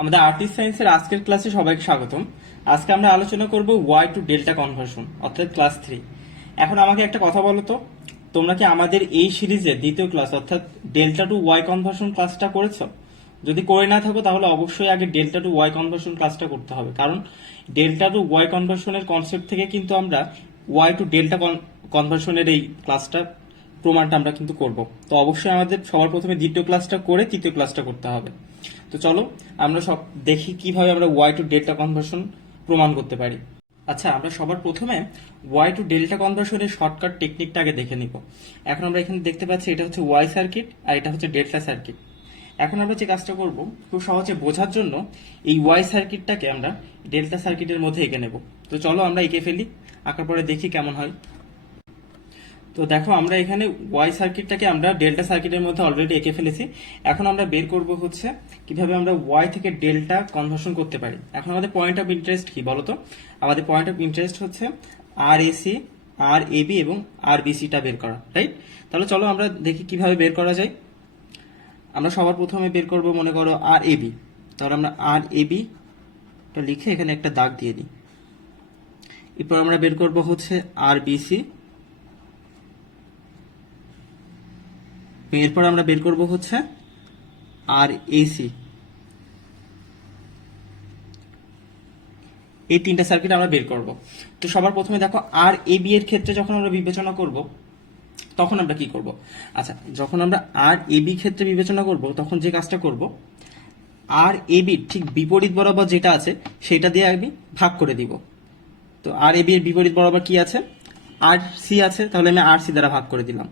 আমাদের আর্টিস্ট সায়েন্সের আজকের ক্লাসে সবাইকে স্বাগতম। আজকে আমরা আলোচনা করব ওয়াই টু ডেল্টা কনভার্সন অর্থাৎ ক্লাস 3। এখন আমাকে একটা কথা বলো তো, তোমরা কি আমাদের এই সিরিজের দ্বিতীয় ক্লাস অর্থাৎ ডেল্টা টু ওয়াই কনভার্সন ক্লাসটা করেছো? যদি করে না থাকো তাহলে অবশ্যই আগে ডেল্টা টু ওয়াই কনভার্সন ক্লাসটা করতে হবে, কারণ ডেল্টা টু ওয়াই কনভার্সনের কনসেপ্ট থেকে কিন্তু আমরা ওয়াই টু ডেল্টা কনভার্সনের এই ক্লাসটা প্রমাণটা আমরা কিন্তু করব। তো অবশ্যই আমাদের সবার প্রথমে দ্বিতীয় ক্লাসটা করে তৃতীয় ক্লাসটা করতে হবে। তো চলো আমরা সব দেখি কিভাবে আমরা ওয়াই টু ডেল্টা কনভার্সন প্রমাণ করতে পারি। আচ্ছা, আমরা সবার প্রথমে ওয়াই টু ডেল্টা কনভার্সনের শর্টকাট টেকনিকটা আগে দেখে নিব। এখন আমরা এখানে দেখতে পাচ্ছি এটা হচ্ছে ওয়াই সার্কিট আর এটা হচ্ছে ডেল্টা সার্কিট। এখন আমরা যে কাজটা করব, খুব সহজে বোঝার জন্য এই ওয়াই সার্কিটটাকে আমরা ডেল্টা সার্কিটের মধ্যে এঁকে নেব। তো চলো আমরা এঁকে ফেলি, আঁকার পরে দেখি কেমন হয়। তো দেখো, আমরা এখানে ওয়াই সার্কিটটাকে আমরা ডেল্টা সার্কিটের মধ্যে অলরেডি এঁকে ফেলেছি। এখন আমরা বের করব হচ্ছে কিভাবে আমরা ওয়াই থেকে ডেল্টা কনভার্সন করতে পারি। এখন আমাদের পয়েন্ট অফ ইন্টারেস্ট কি বলতো? আমাদের পয়েন্ট অফ ইন্টারেস্ট হচ্ছে আর এসি, আর এবি এবং আর বিসিটা বের করা, রাইট? তাহলে চলো আমরা দেখি কিভাবে বের করা যায়। আমরা সবার প্রথমে বের করব, মনে করো আর এবি। তাহলে আমরা আর এবি লিখে এখানে একটা দাগ দিয়ে দিই। এরপর আমরা বের করব হচ্ছে আর বিসি, এরপর আমরা বের করব হচ্ছে আর এসি। এই তিনটা সার্কিট আমরা বের করব। তো সবার প্রথমে দেখো, আর এবি এর ক্ষেত্রে যখন আমরা বিবেচনা করব তখন আমরা কি করব? আচ্ছা, যখন আমরা আর এবি ক্ষেত্রে বিবেচনা করব তখন যে কাজটা করব, আর এবি ঠিক বিপরীত বরাবর যেটা আছে সেটা দিয়ে আমি ভাগ করে দিব। তো আর এবি এর বিপরীত বরাবর কি আছে? আর সি আছে, তাহলে আমি আর সি দ্বারা ভাগ করে দিলাম।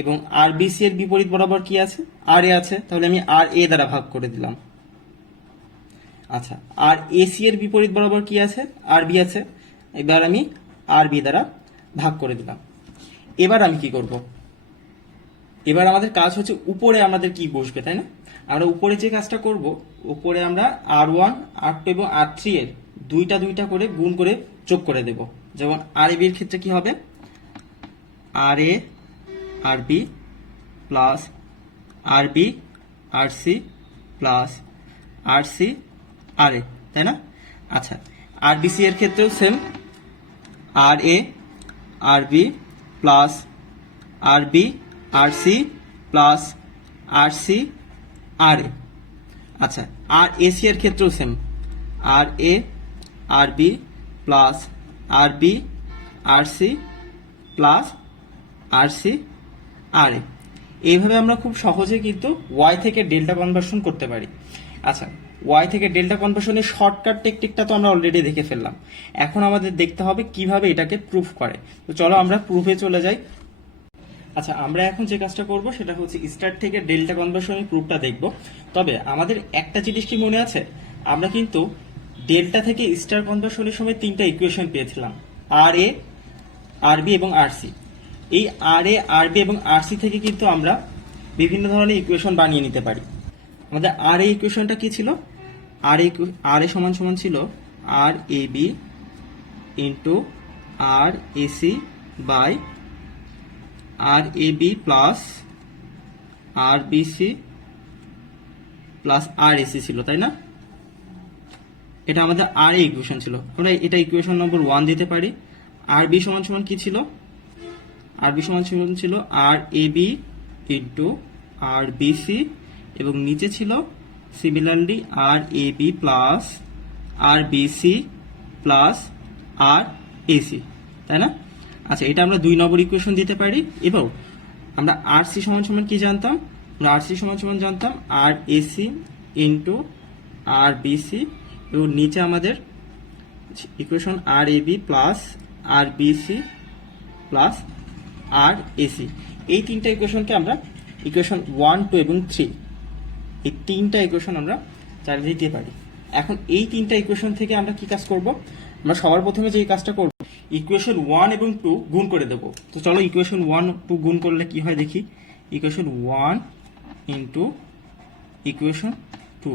এবং আর বিসি এর বিপরীত বরাবর কি আছে? আর এ আছে, তাহলে আমি আর এ দ্বারা ভাগ করে দিলাম। আচ্ছা, আর এসি এর বিপরীত বরাবর কি আছে? আর বি আছে, এবার আমি আর বি দ্বারা ভাগ করে দিলাম। এবার আমি কি করব? এবার আমাদের কাজ হচ্ছে উপরে আমাদের কি বসবে, তাই না? আমরা উপরে যে কাজটা করব, উপরে আমরা আর ওয়ান, আর টু এবং আর থ্রি এর দুইটা দুইটা করে গুণ করে যোগ করে দেব। যেমন আর এ বির ক্ষেত্রে কি হবে? আর A R B plus R B R C plus R C R এ, তাই না? আচ্ছা, আর বিসি এর ক্ষেত্রেও same, R A R B plus R B R C plus R C R এ। আচ্ছা, আর এসি এর ক্ষেত্রেও same, R A R B plus R B R C plus R C R এ। এইভাবে আমরা খুব সহজে কিন্তু ওয়াই থেকে ডেল্টা কনভার্সন করতে পারি। আচ্ছা, ওয়াই থেকে ডেল্টা কনভার্সনের শর্টকাট টেকনিকটা তো আমরা অলরেডি দেখে ফেললাম। এখন আমাদের দেখতে হবে কিভাবে এটাকে প্রুফ করে। তো চলো আমরা প্রুফে চলে যাই। আচ্ছা, আমরা এখন যে কাজটা করব সেটা হচ্ছে স্টার থেকে ডেল্টা কনভার্সনের প্রুফটা দেখব। তবে আমাদের একটা জিনিস কি মনে আছে? আমরা কিন্তু ডেল্টা থেকে স্টার কনভার্সনের সময় তিনটা ইকুয়েশন পেয়েছিলাম, আর এ, আর বি এবং আর সি। এই আর এ, আর বি এবং আর সি থেকে কিন্তু আমরা বিভিন্ন ধরনের ইকুয়েশন বানিয়ে নিতে পারি। আমাদের আর এ ইকুয়েশনটা কি ছিল? আর এ সমান সমান ছিল R A B into R AC by R A B plus R BC plus R AC ছিল, তাই না? এটা আমাদের আর এ ইকুয়েশন ছিল। আমরা এটা ইকুয়েশন নম্বর 1 দিতে পারি। আর বি সমান সমান কি ছিল? আর বি সমান সমান ছিল R A B into R BC এবং নিচে ছিল similarly R A B plus R BC plus R AC, তাই না? আচ্ছা, এটা আমরা 2 নম্বর ইকুয়েশন দিতে পারি। এবং আমরা আর সি সমান সমান কি জানতাম? আমরা আর সি সমান সমান জানতাম আর এসি ইন্টু আর বিসি এবং নিচে আমাদের equation R A B plus R BC plus R AC. এই তিনটা ইকুয়েশনকে আমরা ইকুয়েশন 1, 2 এবং 3, এই তিনটা ইকুয়েশন আমরা চালিয়ে দিতে পারি। এখন এই তিনটা ইকুয়েশন থেকে আমরা কি কাজ করব? আমরা সবার প্রথমে যে কাজটা করব, ইকুয়েশন 1 এবং 2 গুণ করে দেব। তো চলো ইকুয়েশন 1, 2 গুণ করলে কি হয় দেখি। ইকুয়েশন 1 ইন্টু ইকুয়েশন 2,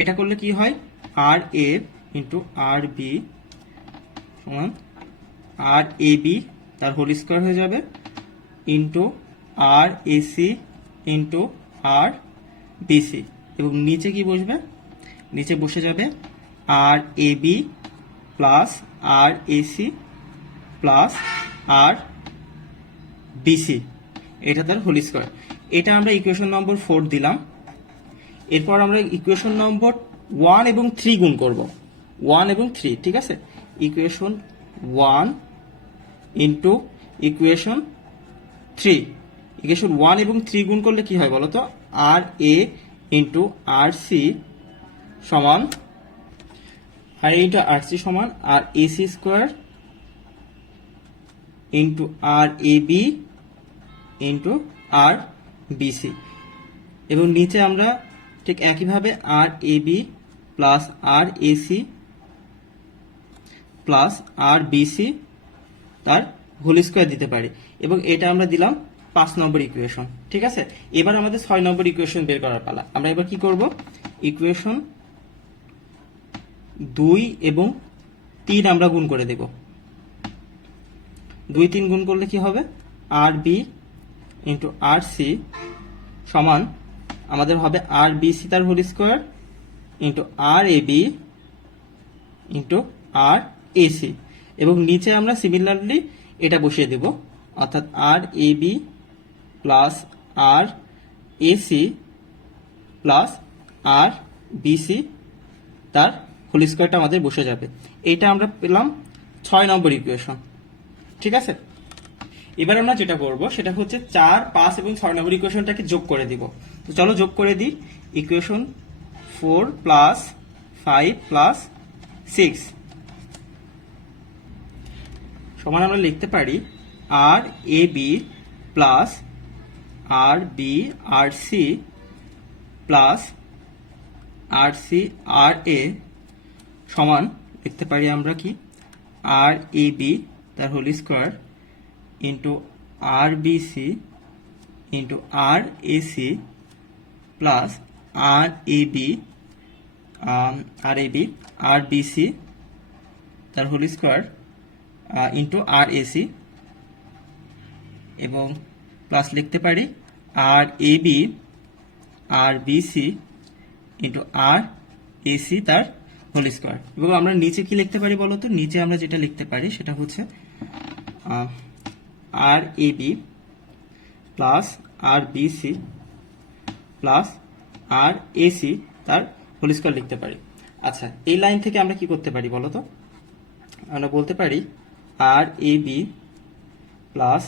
এটা করলে কি হয়? আর এ ইন্টু আর বি সমান আর এ বি তার হোল স্কোয়ার হয়ে যাবে ইন্টু আর এসি ইন্টু আর বিসি এবং নিচে কি বসবে, নিচে বসে যাবে R A B plus R AC plus R BC, এটা তার হোল স্কয়ার। এটা আমরা ইকুয়েশন নম্বর 4 দিলাম। এরপর আমরা ইকুয়েশন নম্বর 1 এবং 3 গুণ করব, 1 এবং 3, ঠিক আছে। ইকুয়েশন 1 ইন্টু ইকুয়েশন 3, ইকুয়েশন 1 এবং 3 গুণ করলে কি হয় বলো তো, আর এ ইন্টু আর সি সমান, আর ইন্টু আর সি সমান আর AC square into R A B into R BC. এবং নিচে আমরা ঠিক একইভাবে আর A B plus R AC plus R BC তার হোল স্কোয়ার দিতে পারি, এবং এটা আমরা দিলাম 5 নম্বর ইকুয়েশন, ঠিক আছে। এবার আমাদের 6 নম্বর ইকুয়েশন বের করার পালা। আমরা এবার কি করব, ইকুয়েশন 2 এবং 3 আমরা গুণ করে দেব। 2, 3 গুণ করলে কি হবে, আর বি ইন্টু আর সি সমান আমাদের হবে আর বিসি তার whole square into R A B into R AC, এবং নিচে আমরা সিমিলারলি এটা বসিয়ে দেব, অর্থাৎ আর A B plus R AC plus R BC তার হোল স্কোয়ারটা আমাদের বসে যাবে। এটা আমরা পেলাম 6 নম্বর ইকুয়েশন, ঠিক আছে। এবার আমরা যেটা করব সেটা হচ্ছে 4, 5 এবং 6 নম্বর ইকুয়েশনটাকে যোগ করে দিব। তো চলো যোগ করে দিই। ইকুয়েশন 4 প্লাস 5 প্লাস 6 সমান আমরা লিখতে পারি R A B plus R B R C plus R C R A সমান লিখতে পারি আমরা কি, আর এ বি তার whole square into R B C into R A C plus R A B R B C তার whole square into R A C, এবং plus লিখতে পারি R A B R B C into R A C তার whole square. এবং আমরা নিচে কি লিখতে পারি বলো তো, নিচে আমরা যেটা লিখতে পারি সেটা হচ্ছে R A B plus R B C plus R A C তার হোল স্কোয়ার লিখতে পারি। আচ্ছা, এই লাইন থেকে আমরা কি করতে পারি বলো তো, আমরা বলতে পারি R A B plus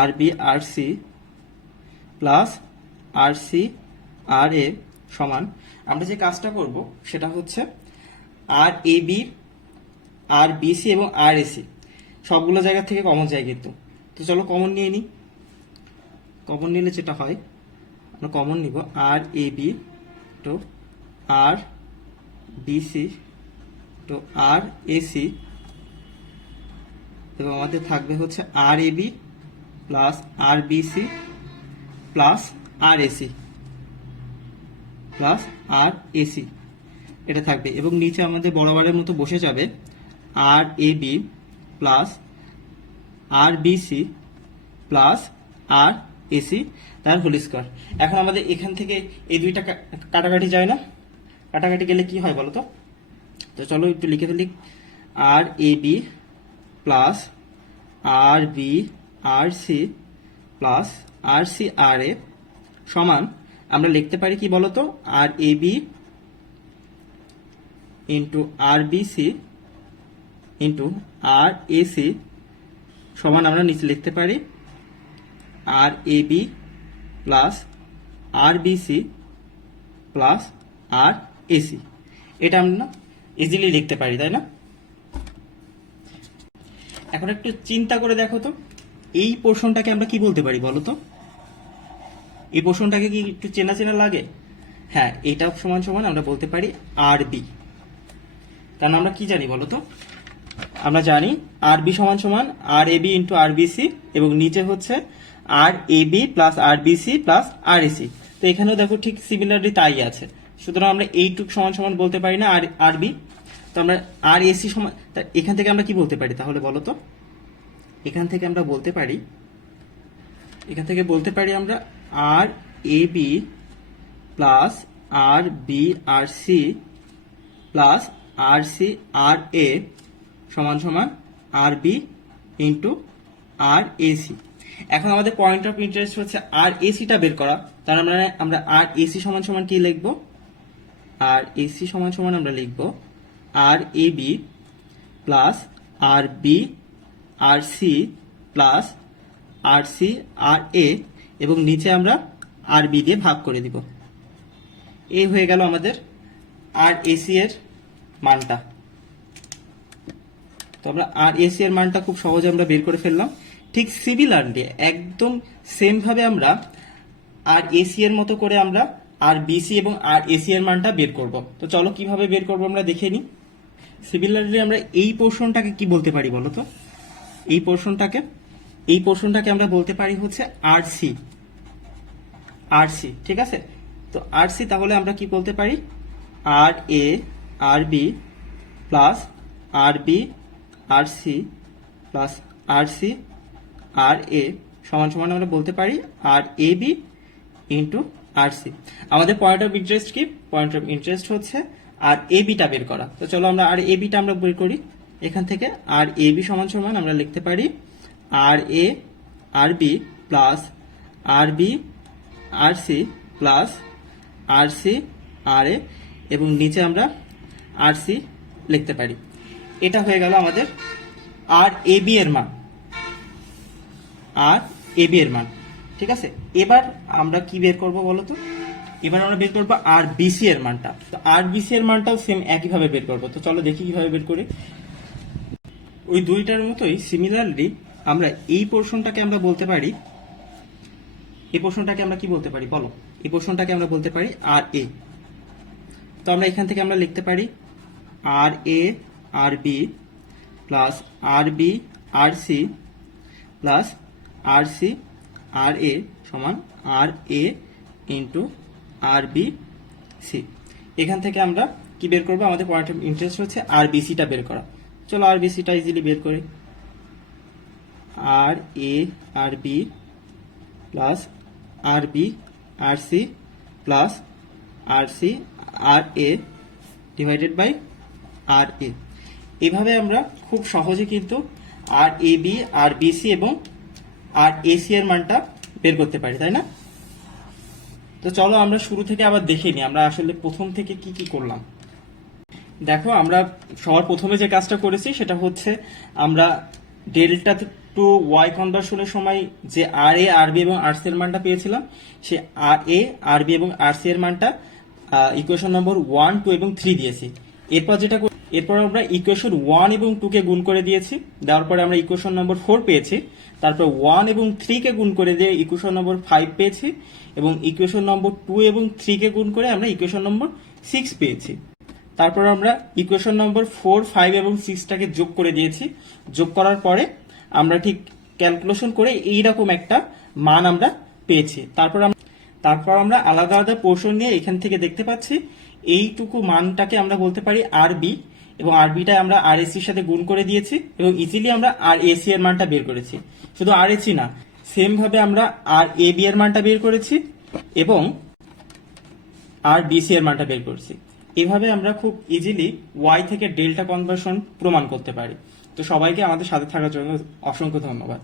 R B R C plus R C R A সমান, আমরা যে কাজটা করব সেটা হচ্ছে R A B R B C এবং আর এ সি সবগুলো জায়গা থেকে কমন যায় কিন্তু। তো চলো কমন নিয়ে নিই। কমন নিলে যেটা হয়, আমরা কমন নিব R A B two R B C two R A C, এবং আমাদের থাকবে হচ্ছে R A B plus R B C plus R AC plus R AC, এটা থাকবে। এবং নিচে আমাদের বরাবরের মতো বসে যাবে R A B plus R B C plus R AC তার হোল স্কোয়ার। এখন আমাদের এখান থেকে এই দুইটা কাটাকাটি যায় না, কাটাকাটি গেলে কি হয় বলো তো। তো চলো একটু লিখে ফেলি, R A B plus R B R C plus R C R A সমান, আমরা লিখতে পারি কি বলতো, R A B into R B C into R A C সমান আমরা নিচে লিখতে পারি R A B plus R B C plus R A C. এটা আমরা ইজিলি লিখতে পারি, তাই না। এখন একটু চিন্তা করে দেখো তো, এই পোর্শনটাকে আমরা কি বলতে পারি বলো তো, এই পোর্শনটাকে কি একটু চেনা চেনা লাগে। হ্যাঁ, এটা সমান সমান আমরা বলতে পারি আর বি, কারণ আমরা কি জানি বলো তো, আমরা জানি আর বি সমান সমান R A B into R B C, এবং নিচে হচ্ছে R A B plus R B C plus R A C. তো এখানেও দেখো ঠিক সিমিলারলি তাই আছে, সুতরাং আমরা এইটুক সমান সমান বলতে পারি না আর আর বি। তো আমরা আর এ সি সমান, এখান থেকে আমরা কি বলতে পারি তাহলে বলো তো, এখান থেকে আমরা বলতে পারি, এখান থেকে বলতে পারি আমরা আর A B plus R B R C plus R C R A সমান সমান আর বি ইন্টু আর এসি। এখন আমাদের পয়েন্ট অফ ইন্টারেস্ট হচ্ছে আর এসিটা বের করা, তার মানে আমরা আর এসি সমান সমান কি লিখবো, আর এসি সমান সমান আমরা লিখবো আর A B plus R B R C plus R C R এ, এবং নিচে আমরা আর বি দিয়ে ভাগ করে দিব। এই হয়ে গেল আমাদের আর এসি এর মানটা। তো আমরা আর এসি এর মানটা খুব সহজে আমরা বের করে ফেললাম। ঠিক সিমিলারলি একদম সেম ভাবে আমরা আর এসি এর মতো করে আমরা আর বিসি এবং আর এসি এর মানটা বের করব। তো চলো কিভাবে বের করব আমরা দেখে নিই। সিমিলারলি আমরা এই পোর্শনটাকে কি বলতে পারি বলো তো? এই পোর্শনটাকে আমরা বলতে পারি হচ্ছে আর সি। ঠিক আছে? তো আর সি তাহলে আমরা কি বলতে পারি, R A R B plus R B R C plus R C R A সমান সমান আমরা বলতে পারি R A B into R C. আমাদের পয়েন্ট অফ ইন্টারেস্ট কি? পয়েন্ট অফ ইন্টারেস্ট হচ্ছে আর এ বিটা বের করা। তো চলো আমরা আর এ বিটা আমরা বের করি। এখান থেকে আর এ বি সমান সমান আমরা লিখতে পারি R A R B plus R B R C plus R C R এ, এবং নিচে আমরা আর সি লিখতে পারি। এটা হয়ে গেল আমাদের আর এ বি এর মান, আর এ বি এর মান। ঠিক আছে, এবার আমরা কি বের করব বলো তো? এবার আমরা বের করবো আর বিসি এর মানটা। তো আর বিসি এর মানটাও সেম একইভাবে বের করবো। তো চলো দেখি কিভাবে বের করি। ওই দুইটার মতোই সিমিলারলি আমরা এই পোর্শনটাকে আমরা বলতে পারি, এই পোর্শনটাকে আমরা কি বলতে পারি বলো? এই পোর্শনটাকে আমরা বলতে পারি আর এ। তো আমরা এখান থেকে আমরা লিখতে পারি R A R B plus R B R C plus R C R A সমান আর এ ইন্টু আর বি সি। এখান থেকে আমরা কি বের করবো? আমাদের পয়েন্ট অফ ইন্টারেস্ট হচ্ছে আর বিসিটা বের করা। চলো আর বিসিটা ইজিলি বের করি। R A R B plus R B R C plus R C R A divided by R A. এভাবে আমরা খুব সহজে কিন্তু আর এ বি আর বিসি এবং আর এসি এর মানটা বের করতে পারি, তাই না? তো চলো আমরা শুরু থেকে আবার দেখে নিই আমরা আসলে প্রথম থেকে কি কি করলাম। দেখো আমরা সবার প্রথমে যে কাজটা করেছি সেটা হচ্ছে আমরা ডেল্টা টু ওয়াই কনভার্সনের সময় যে আর এ আর বি এবং আর সি এর মানটা পেয়েছিলাম, সে আর এ আর বি এবং আর সি এর মানটা ইকুয়েশন নম্বর 1, 2 এবং 3 দিয়েছি। এরপর আমরা ইকুয়েশন 1 এবং 2 কে গুণ করে দিয়েছি। দেওয়ার পরে আমরা ইকুয়েশন নম্বর 4 পেয়েছি। তারপর 1 এবং 3 কে গুণ করে দিয়ে ইকুয়েশন নম্বর 5 পেয়েছি, এবং ইকুয়েশন নম্বর 2 এবং 3 কে গুণ করে আমরা ইকুয়েশন নম্বর 6 পেয়েছি। তারপর আমরা ইকুয়েশন নম্বর 4, 5 এবং 6 টাকে যোগ করে দিয়েছি। যোগ করার পরে আমরা ঠিক ক্যালকুলেশন করে এইরকম একটা মান আমরা পেয়েছি। তারপর আমরা আলাদা আলাদা পোর্শন নিয়ে এখান থেকে দেখতে পাচ্ছি এইটুকু মানটাকে আমরা বলতে পারি আর বি, এবং আর বিটা আমরা আর এসির সাথে গুণ করে দিয়েছি, এবং ইজিলি আমরা আর এসি এর মানটা বের করেছি। শুধু আর এসি না, সেম ভাবে আমরা আর এ বি এর মানটা বের করেছি এবং আর বিসি এর মানটা বের করেছি। এভাবে আমরা খুব ইজিলি ওয়াই থেকে ডেল্টা কনভার্সন প্রমাণ করতে পারি। তো সবাইকে আমাদের সাথে থাকার জন্য অসংখ্য ধন্যবাদ।